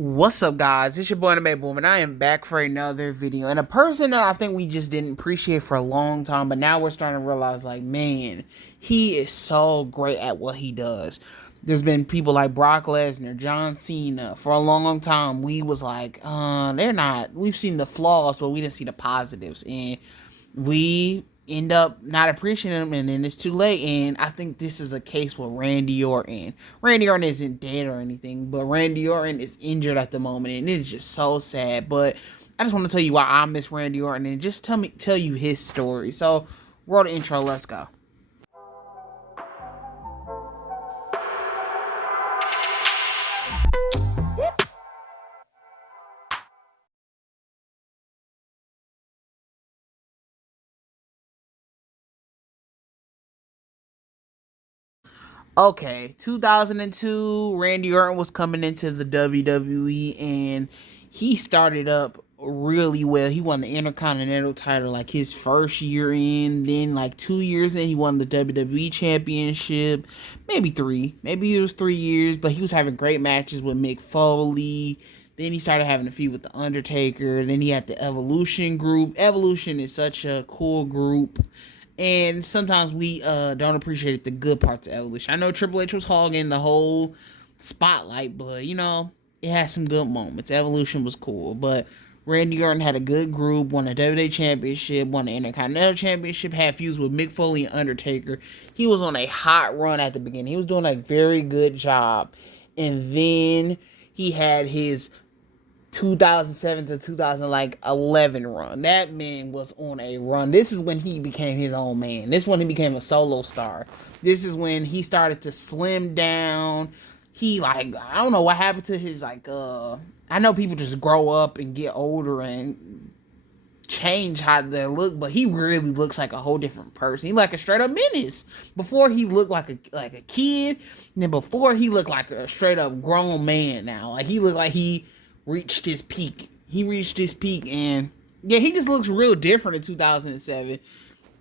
What's up, guys? It's your boy the Boom, and I am back for another video. And a person that I think we just didn't appreciate for a long time, but now we're starting to realize, like, man, he is so great at what he does. There's been people like Brock Lesnar, John Cena. For a long time, we was like, they're not. We've seen the flaws, but we didn't see the positives, and we end up not appreciating him, and then it's too late. And I think this is a case with Randy Orton. Randy Orton isn't dead or anything, but Randy Orton is injured at the moment, and it's just so sad. But I just want to tell you why I miss Randy Orton, and just tell you his story. So, roll the intro. Let's go. Okay, 2002, Randy Orton was coming into the WWE, and he started up really well. He won the Intercontinental title like his first year in. Then, like 2 years in, he won the WWE Championship. Maybe it was 3 years, but he was having great matches with Mick Foley. Then he started having a feud with The Undertaker. Then he had the Evolution group. Evolution is such a cool group. And sometimes we don't appreciate the good parts of Evolution. I know Triple H was hogging the whole spotlight, but it had some good moments. Evolution was cool, but Randy Orton had a good group, won the WWE Championship, won the Intercontinental Championship, had feuds with Mick Foley and Undertaker. He was on a hot run at the beginning. He was doing a very good job. And then he had his 2007 to 2011 run. That man was on a run. This is when he became his own man. This is when he became a solo star. This is when he started to slim down. He, like, I don't know what happened to his, like, I know people just grow up and get older and change how they look, but he really looks like a whole different person. He like a straight up menace. Before he looked like a kid, and then before he looked like a straight up grown man. Now, like, he looked like he reached his peak. He reached his peak, and yeah, he just looks real different in 2007.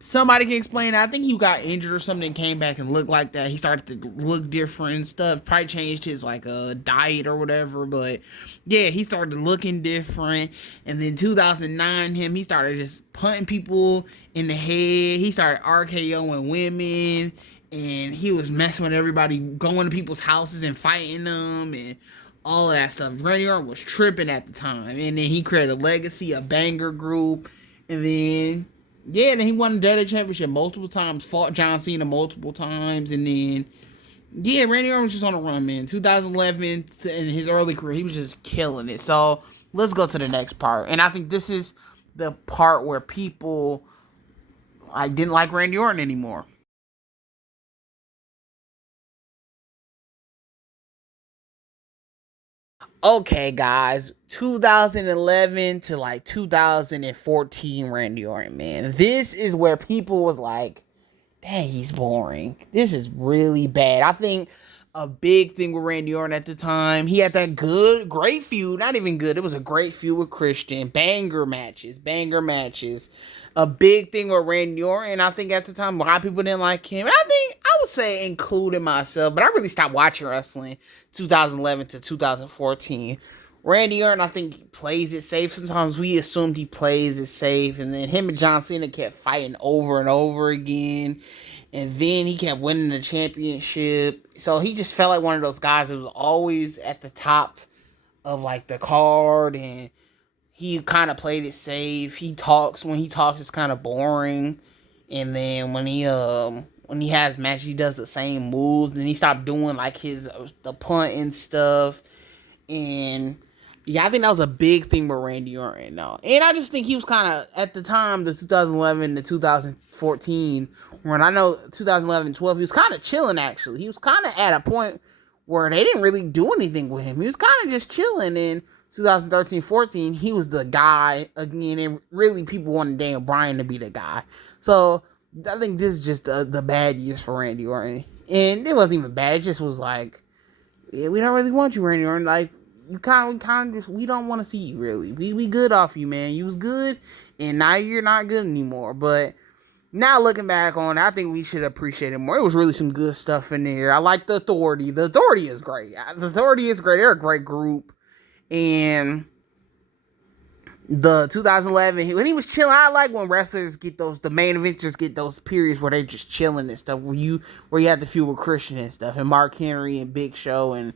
Somebody can explain. I think he got injured or something and came back and looked like that. He started to look different and stuff. Probably changed his like diet or whatever. But yeah, he started looking different. And then 2009, he started just punting people in the head. He started RKOing women, and he was messing with everybody, going to people's houses and fighting them and all of that stuff. Randy Orton was tripping at the time, and then he created a legacy, a banger group, and then yeah, then he won the WWE Championship multiple times, fought John Cena multiple times, and then yeah, Randy Orton was just on a run, man. 2011 in his early career, he was just killing it. So let's go to the next part, and I think this is the part where people didn't like Randy Orton anymore. Okay, guys, 2011 to like 2014 Randy Orton, man. This is where people was like, dang, he's boring. This is really bad. I think a big thing with Randy Orton at the time, he had that great feud. Not even good. It was a great feud with Christian. Banger matches. Banger matches. A big thing with Randy Orton, I think at the time, a lot of people didn't like him. And I think, I would say, including myself, but I really stopped watching wrestling 2011 to 2014. Randy Orton, I think, plays it safe. Sometimes we assumed he plays it safe, and then him and John Cena kept fighting over and over again, and then he kept winning the championship. So he just felt like one of those guys that was always at the top of like the card, and he kind of played it safe. When he talks, it's kind of boring, and then when he has matches, he does the same moves, and he stopped doing like the punt and stuff, and yeah, I think that was a big thing with Randy Orton, though. And I just think he was kind of, at the time, the 2011 to 2014, when I know 2011 12, he was kind of chilling, actually. He was kind of at a point where they didn't really do anything with him. He was kind of just chilling. In 2013 14, he was the guy again, and really people wanted Daniel Bryan to be the guy. So I think this is just the bad years for Randy Orton. And it wasn't even bad. It just was like, yeah, we don't really want you, Randy Orton. Like, we don't want to see you, really. We good off you, man. You was good, and now you're not good anymore. But now looking back on it, I think we should appreciate it more. It was really some good stuff in there. I like the Authority. The Authority is great. The Authority is great. They're a great group. And the 2011 when he was chilling, I like when wrestlers get the main eventers get those periods where they just chilling and stuff, where you have to feud with Christian and stuff, and Mark Henry and Big Show and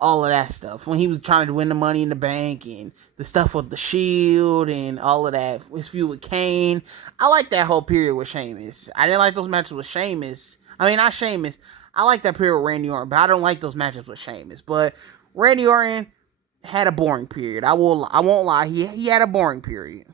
all of that stuff, when he was trying to win the Money in the Bank and the stuff with the Shield and all of that, his feud with Kane. I like that whole period with Sheamus. I didn't like those matches with Sheamus. I mean, not Sheamus. I like that period with Randy Orton, but I don't like those matches with Sheamus. But Randy Orton had a boring period. I won't lie. He had a boring period.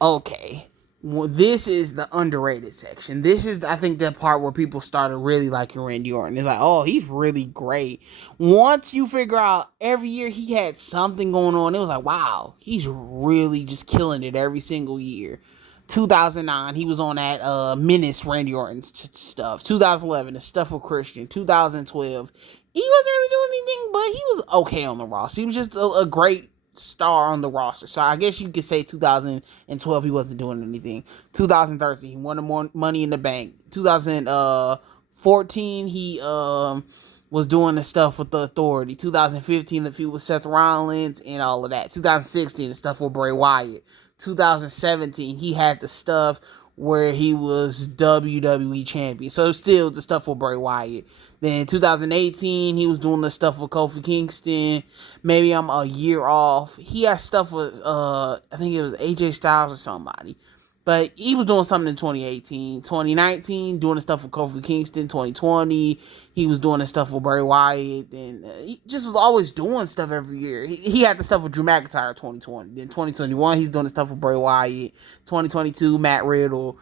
Okay. Well, this is the underrated section. This is, I think, the part where people started really liking Randy Orton. It's like, oh, he's really great. Once you figure out every year he had something going on, it was like, wow, he's really just killing it every single year. 2009, he was on that Menace Randy Orton stuff. 2011, the stuff with Christian. 2012, he wasn't really doing anything, but he was okay on the roster. He was just a great star on the roster. So I guess you could say 2012 he wasn't doing anything. 2013 he won the more Money in the Bank. 2014 he was doing the stuff with the Authority. 2015 the feud with Seth Rollins and all of that. 2016 the stuff with Bray Wyatt. 2017 he had the stuff where he was WWE champion. So still the stuff with Bray Wyatt. Then 2018, he was doing the stuff with Kofi Kingston. Maybe I'm a year off. He had stuff with, I think it was AJ Styles or somebody. But he was doing something in 2018. 2019, doing the stuff with Kofi Kingston. 2020, he was doing the stuff with Bray Wyatt. And he just was always doing stuff every year. He had the stuff with Drew McIntyre 2020. Then 2021, he's doing the stuff with Bray Wyatt. 2022, Matt Riddle.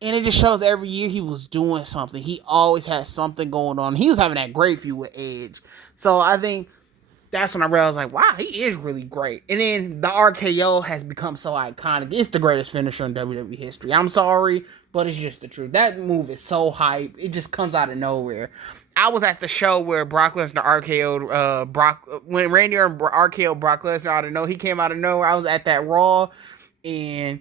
And it just shows every year he was doing something. He always had something going on. He was having that great feud with Edge. So I think that's when I realized, like, wow, he is really great. And then the RKO has become so iconic. It's the greatest finisher in WWE history. I'm sorry, but it's just the truth. That move is so hype. It just comes out of nowhere. I was at the show where Brock Lesnar RKO'd when Randy Orton RKO'd Brock Lesnar out of nowhere. He came out of nowhere. I was at that Raw, and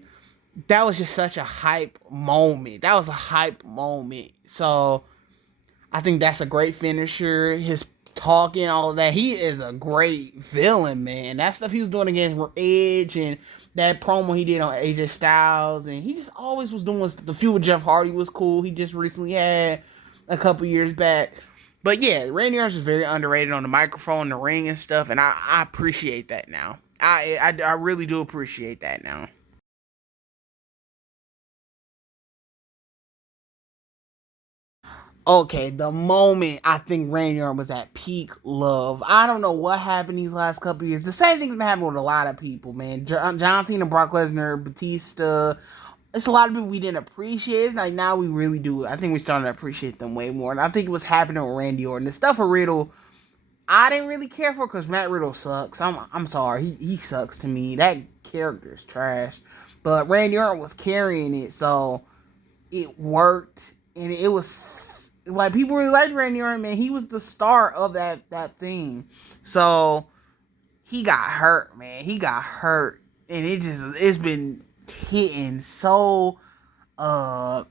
that was just such a hype moment. That was a hype moment. So I think that's a great finisher. His talking, all of that. He is a great villain, man. That stuff he was doing against Edge and that promo he did on AJ Styles, and he just always was doing the feud with Jeff Hardy was cool. He just recently had a couple years back. But yeah, Randy Orton's just very underrated on the microphone, the ring and stuff, and I appreciate that now. I really do appreciate that now. Okay, the moment I think Randy Orton was at peak love. I don't know what happened these last couple of years. The same thing's been happening with a lot of people, man. John Cena, Brock Lesnar, Batista. It's a lot of people we didn't appreciate. It's like now we really do. I think we're starting to appreciate them way more. And I think it was happening with Randy Orton. The stuff with Riddle, I didn't really care for because Matt Riddle sucks. I'm sorry. He sucks to me. That character is trash. But Randy Orton was carrying it, so it worked. And it was like people really liked Randy Orton, man. He was the star of that thing. So he got hurt, man. He got hurt. And it's been hitting so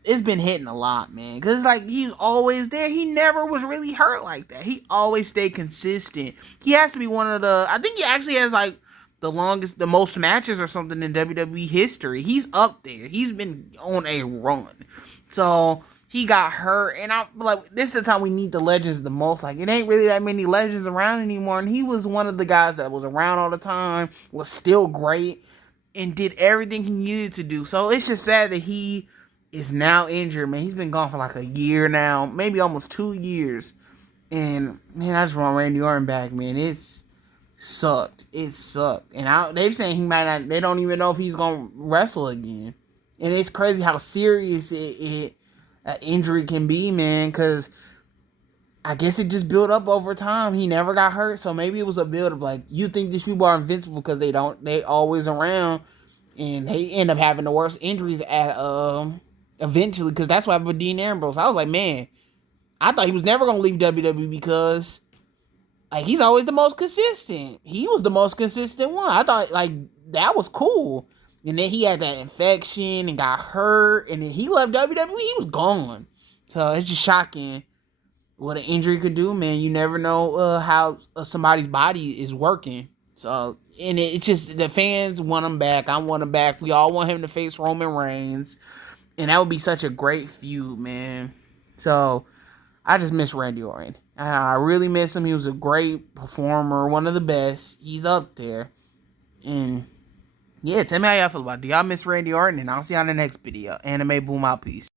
it's been hitting a lot, man. Cause like he was always there. He never was really hurt like that. He always stayed consistent. He has to be one of the I think he actually has like the most matches or something in WWE history. He's up there. He's been on a run. So he got hurt, and I feel like this is the time we need the legends the most. Like, it ain't really that many legends around anymore, and he was one of the guys that was around all the time, was still great, and did everything he needed to do. So it's just sad that he is now injured, man. He's been gone for like a year now, maybe almost 2 years, and man, I just want Randy Orton back, man. It's sucked. It sucked, and they're saying he might not. They don't even know if he's gonna wrestle again, and it's crazy how serious it an injury can be, man, because I guess it just built up over time. He never got hurt, so maybe it was a build of like, you think these people are invincible because they always around, and they end up having the worst injuries at eventually, because that's what happened with Dean Ambrose. I was like, man, I thought he was never gonna leave WWE because like he's always the most consistent. He was the most consistent one. I thought like that was cool. And then he had that infection and got hurt. And then he left WWE. He was gone. So it's just shocking what an injury could do, man. You never know how somebody's body is working. So, and it's just the fans want him back. I want him back. We all want him to face Roman Reigns, and that would be such a great feud, man. So, I just miss Randy Orton. I really miss him. He was a great performer, one of the best. He's up there. And yeah, tell me how y'all feel about it. Do y'all miss Randy Orton? And I'll see you on the next video. Anime Boom out. Peace.